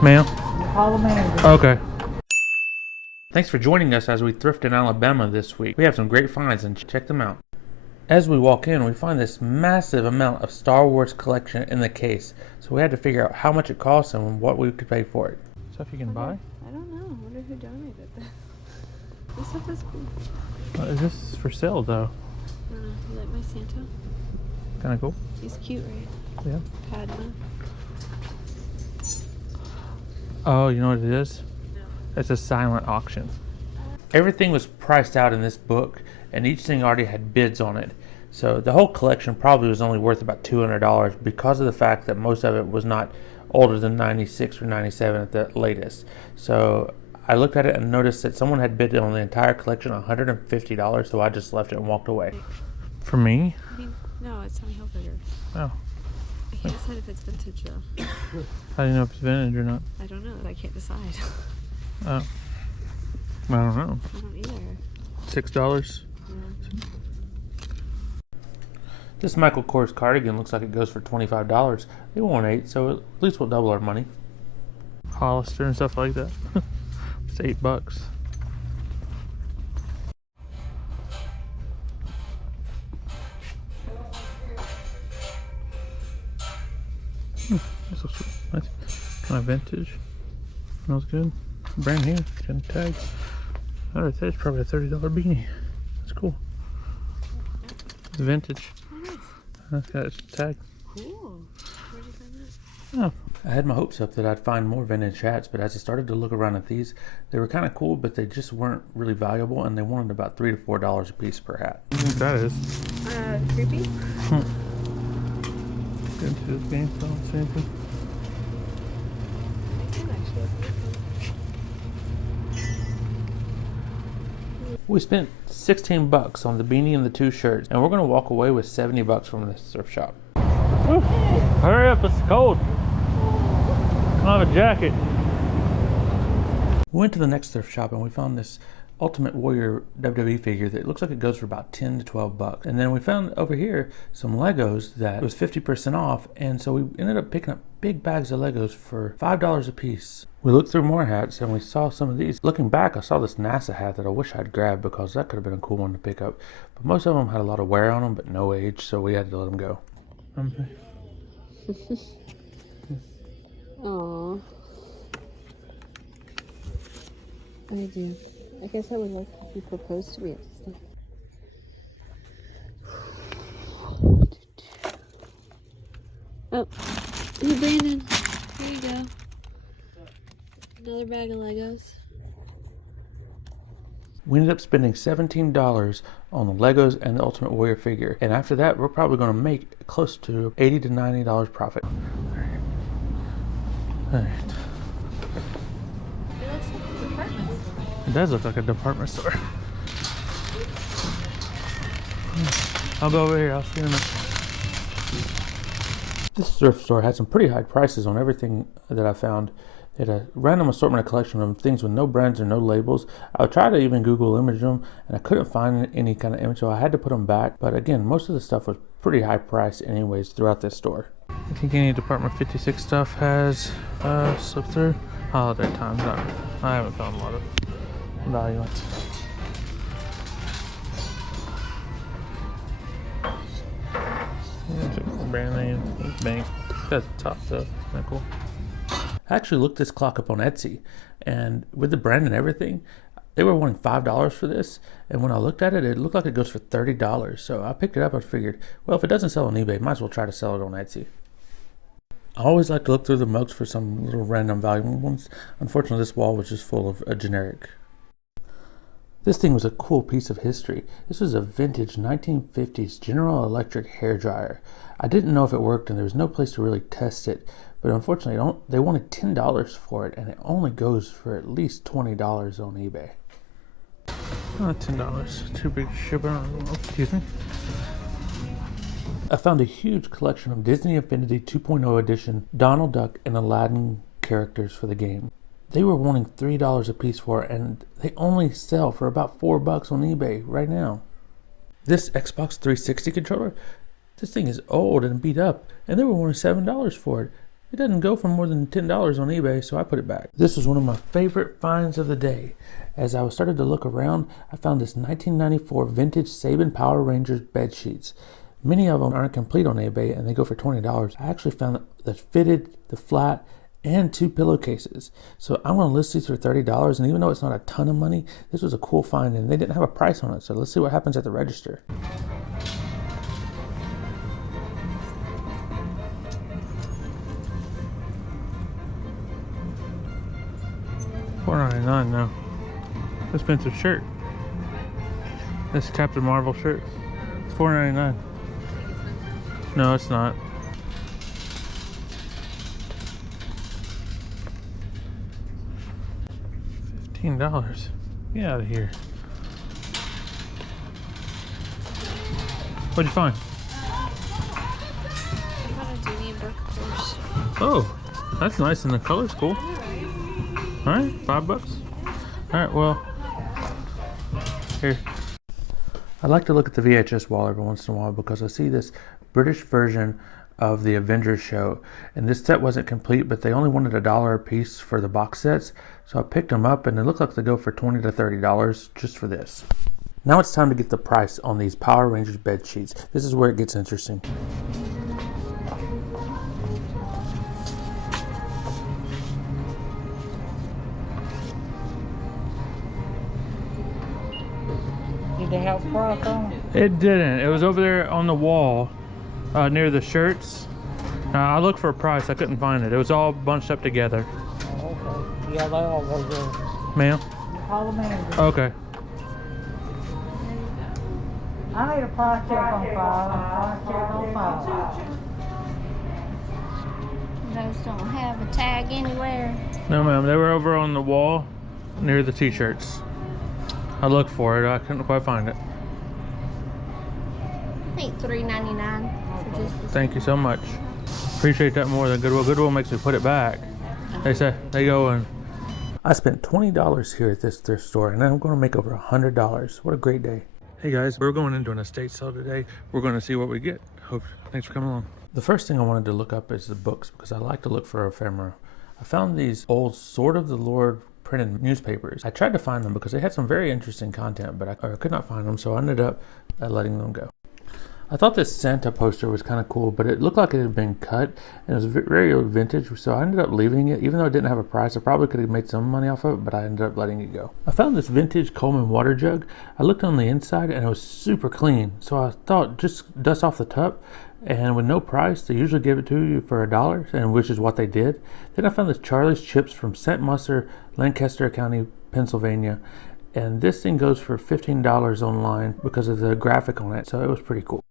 Ma'am? Call the manager. Okay. Thanks for joining us as we thrift in Alabama this week. We have some great finds and check them out. As we walk in, we find this massive amount of Star Wars collection in the case. So we had to figure out how much it costs and what we could pay for it. Stuff you can buy? I don't know. I wonder who donated that. This stuff is cool. Is this for sale though? You like my Santa? Kind of cool. He's cute, right? Yeah. Padma. Oh, you know what it is? No. It's a silent auction. Everything was priced out in this book, and each thing already had bids on it. So the whole collection probably was only worth about $200 because of the fact that most of it was not older than 96 or 97 at the latest. So I looked at it and noticed that someone had bid on the entire collection $150, so I just left it and walked away. For me? I mean, no, it's Tommy Hilfiger. Oh. I can't decide if it's vintage though. How do you know if it's vintage or not? I don't know. I can't decide. Oh. I don't know. I don't either. $6? Yeah. This Michael Kors cardigan looks like it goes for $25. They want $8, so at least we'll double our money. Hollister and stuff like that. It's $8. This looks nice. Kind of vintage. Smells good. Brand new. Got a tag. That right there is probably a $30 beanie. That's cool. It's vintage. Oh, nice. That's got its tag. Cool. Where'd you find that? Oh. I had my hopes up that I'd find more vintage hats, but as I started to look around at these, they were kind of cool, but they just weren't really valuable, and they wanted about $3 to $4 a piece per hat. What do you think that is? Creepy. Get into this game, so I don't see anything. I can actually. We spent $16 on the beanie and the 2 shirts, and we're going to walk away with $70 from this thrift shop. Woo. Hurry up, it's cold. I don't have a jacket. We went to the next thrift shop and we found this Ultimate Warrior WWE figure that looks like it goes for about $10 to $12. And then we found over here some Legos that was 50% off, and so we ended up picking up big bags of Legos for $5 a piece. We looked through more hats and we saw some of these. Looking back, I saw this NASA hat that I wish I'd grabbed because that could have been a cool one to pick up. But most of them had a lot of wear on them, but no age, so we had to let them go. Aww. I do. I guess I would like if you proposed to me at this time. Oh, hey Brandon, here you go. Another bag of Legos. We ended up spending $17 on the Legos and the Ultimate Warrior figure, and after that we're probably going to make close to $80 to $90 profit. All right. It looks like a department store. It does look like a department store. I'll go over here, I'll see you in a minute. This thrift store had some pretty high prices on everything that I found. It had a random assortment of collection of things with no brands or no labels. I would try to even Google image them, and I couldn't find any kind of image, so I had to put them back. But again, most of the stuff was pretty high priced anyways throughout this store. I think any Department 56 stuff has slipped through. Holiday times, I haven't found a lot of value. Brand name, bank. That's the top stuff. Kind of cool. I actually looked this clock up on Etsy, and with the brand and everything, they were wanting $5 for this. And when I looked at it, it looked like it goes for $30. So I picked it up and figured, well, if it doesn't sell on eBay, might as well try to sell it on Etsy. I always like to look through the mugs for some little random valuable ones. Unfortunately, this wall was just full of a generic. This thing was a cool piece of history. This was a vintage 1950s General Electric hairdryer. I didn't know if it worked, and there was no place to really test it. But unfortunately, they wanted $10 for it, and it only goes for at least $20 on eBay. $10. Too big to ship out. Excuse me. I found a huge collection of Disney Infinity 2.0 edition Donald Duck and Aladdin characters for the game. They were wanting $3 a piece for it, and they only sell for about $4 on eBay right now. This Xbox 360 controller, this thing is old and beat up, and they were wanting $7 for it. It doesn't go for more than $10 on eBay, so I put it back. This was one of my favorite finds of the day. As I started to look around, I found this 1994 vintage Saban Power Rangers bed sheets. Many of them aren't complete on eBay and they go for $20. I actually found the fitted, the flat, and 2 pillowcases. So I'm going to list these for $30, and even though it's not a ton of money, this was a cool find and they didn't have a price on it. So let's see what happens at the register. $4.99 now. Expensive shirt. This Captain Marvel shirt. It's $4.99. No, it's not. $15. Get out of here. What'd you find? I got a DVD book first. Oh, that's nice and the color's cool. All right, $5. All right, well, here. I like to look at the VHS wall every once in a while because I see this British version of the Avengers show, and this set wasn't complete, but they only wanted $1 a piece for the box sets, so I picked them up and they look like they go for $20 to $30 just for this. Now it's time to get the price on these Power Rangers bed sheets. This is where it gets interesting. Did they have a price on it? It didn't. It was over there on the wall near the shirts. I looked for a price. I couldn't find it. It was all bunched up together. Oh, okay. Yeah, they all was there. Ma'am? Call the manager. Okay. I need a price check on file. Price check on file. Those don't have a tag anywhere. No, ma'am. They were over on the wall near the t-shirts. I looked for it. I couldn't quite find it. I think $3.99 for just this. Thank you so much. Appreciate that more than Goodwill. Goodwill makes me put it back. They say they go and. I spent $20 here at this thrift store, and I'm going to make over $100. What a great day! Hey guys, we're going into an estate sale today. We're going to see what we get. Thanks for coming along. The first thing I wanted to look up is the books because I like to look for ephemera. I found these old Sword of the Lord printed newspapers. I tried to find them because they had some very interesting content, but I could not find them, so I ended up letting them go. I thought this Santa poster was kind of cool, but it looked like it had been cut, and it was very old vintage, so I ended up leaving it. Even though it didn't have a price, I probably could have made some money off of it, but I ended up letting it go. I found this vintage Coleman water jug. I looked on the inside, and it was super clean, so I thought just dust off the top, and with no price, they usually give it to you for $1, and which is what they did. Then I found this Charlie's Chips from St. Musser, Lancaster County, Pennsylvania, and this thing goes for $15 online because of the graphic on it, so it was pretty cool.